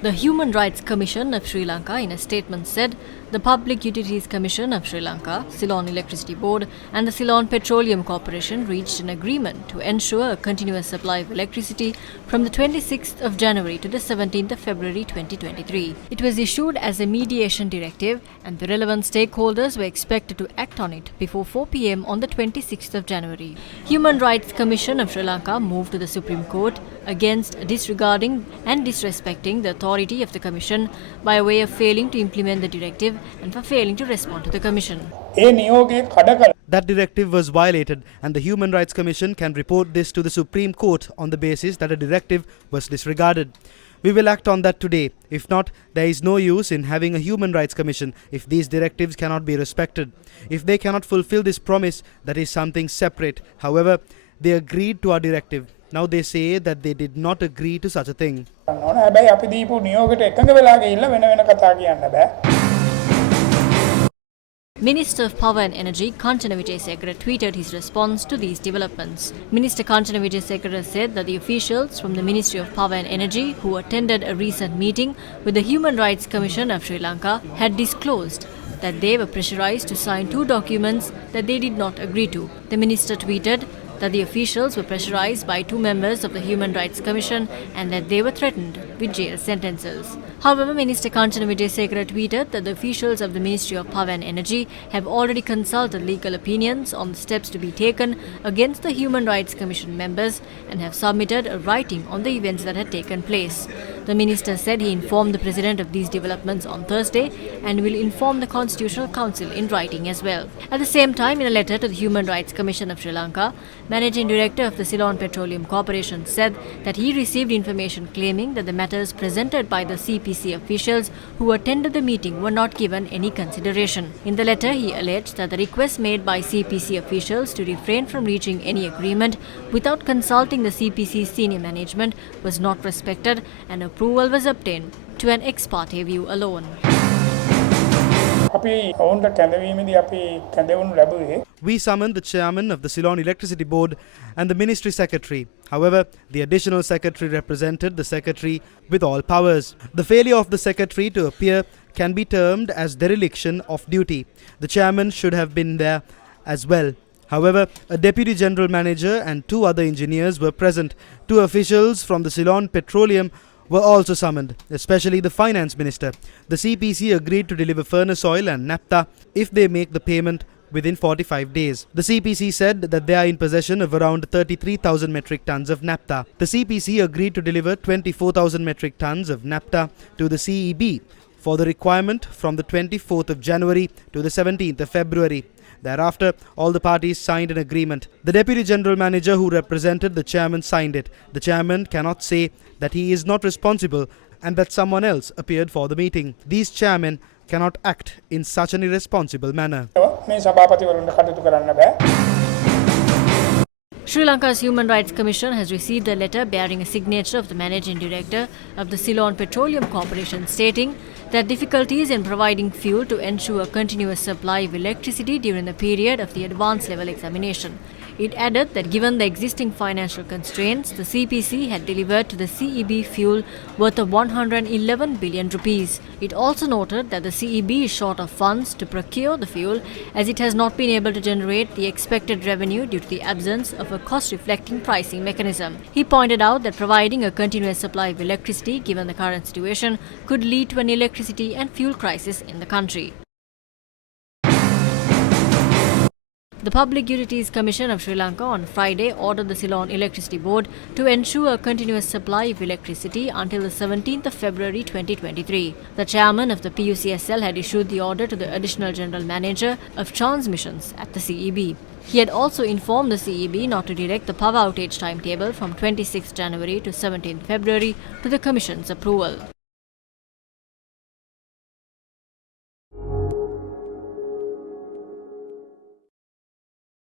The Human Rights Commission of Sri Lanka in a statement said the Public Utilities Commission of Sri Lanka, Ceylon Electricity Board and the Ceylon Petroleum Corporation reached an agreement to ensure a continuous supply of electricity from the 26th of January to the 17th of February 2023. It was issued as a mediation directive and the relevant stakeholders were expected to act on it before 4 p.m. on the 26th of January. Human Rights Commission of Sri Lanka moved to the Supreme Court against disregarding and disrespecting the authority of the Commission by way of failing to implement the directive and for failing to respond to the Commission. That directive was violated and the Human Rights Commission can report this to the Supreme Court on the basis that a directive was disregarded. We will act on that today. If not, there is no use in having a Human Rights Commission if these directives cannot be respected. If they cannot fulfill this promise, that is something separate. However, they agreed to our directive. Now they say that they did not agree to such a thing. Minister of Power and Energy Kanchana Wijesekara tweeted his response to these developments. Minister Kanchana Wijesekara said that the officials from the Ministry of Power and Energy who attended a recent meeting with the Human Rights Commission of Sri Lanka had disclosed that they were pressurized to sign 2 documents that they did not agree to. The minister tweeted that the officials were pressurized by 2 members of the Human Rights Commission and that they were threatened with jail sentences. However, Minister Kanchana Wijesekara tweeted that the officials of the Ministry of Power and Energy have already consulted legal opinions on the steps to be taken against the Human Rights Commission members and have submitted a writing on the events that had taken place. The minister said he informed the President of these developments on Thursday and will inform the Constitutional Council in writing as well. At the same time, in a letter to the Human Rights Commission of Sri Lanka, Managing Director of the Ceylon Petroleum Corporation said that he received information claiming that the matters presented by the CPC officials who attended the meeting were not given any consideration. In the letter, he alleged that the request made by CPC officials to refrain from reaching any agreement without consulting the CPC senior management was not respected and approval was obtained to an ex parte view alone. We summoned the chairman of the Ceylon Electricity Board and the ministry secretary. However, the additional secretary represented the secretary with all powers. The failure of the secretary to appear can be termed as dereliction of duty. The chairman should have been there as well. However, a deputy general manager and 2 other engineers were present. 2 officials from the Ceylon Petroleum were also summoned, especially the finance minister. The CPC agreed to deliver furnace oil and naphtha if they make the payment within 45 days. The CPC said that they are in possession of around 33,000 metric tons of naphtha. The CPC agreed to deliver 24,000 metric tons of naphtha to the CEB for the requirement from the 24th of January to the 17th of February. Thereafter, all the parties signed an agreement. The Deputy General Manager who represented the chairman signed it. The chairman cannot say that he is not responsible and that someone else appeared for the meeting. These chairmen cannot act in such an irresponsible manner. Sri Lanka's Human Rights Commission has received a letter bearing a signature of the Managing Director of the Ceylon Petroleum Corporation stating that difficulties in providing fuel to ensure continuous supply of electricity during the period of the advanced level examination. It added that given the existing financial constraints, the CPC had delivered to the CEB fuel worth of 111 billion rupees. It also noted that the CEB is short of funds to procure the fuel as it has not been able to generate the expected revenue due to the absence of a cost-reflecting pricing mechanism. He pointed out that providing a continuous supply of electricity given the current situation could lead to an electricity and fuel crisis in the country. The Public Utilities Commission of Sri Lanka on Friday ordered the Ceylon Electricity Board to ensure a continuous supply of electricity until the 17th of February 2023. The chairman of the PUCSL had issued the order to the Additional General Manager of Transmissions at the CEB. He had also informed the CEB not to direct the power outage timetable from 26 January to 17 February to the Commission's approval.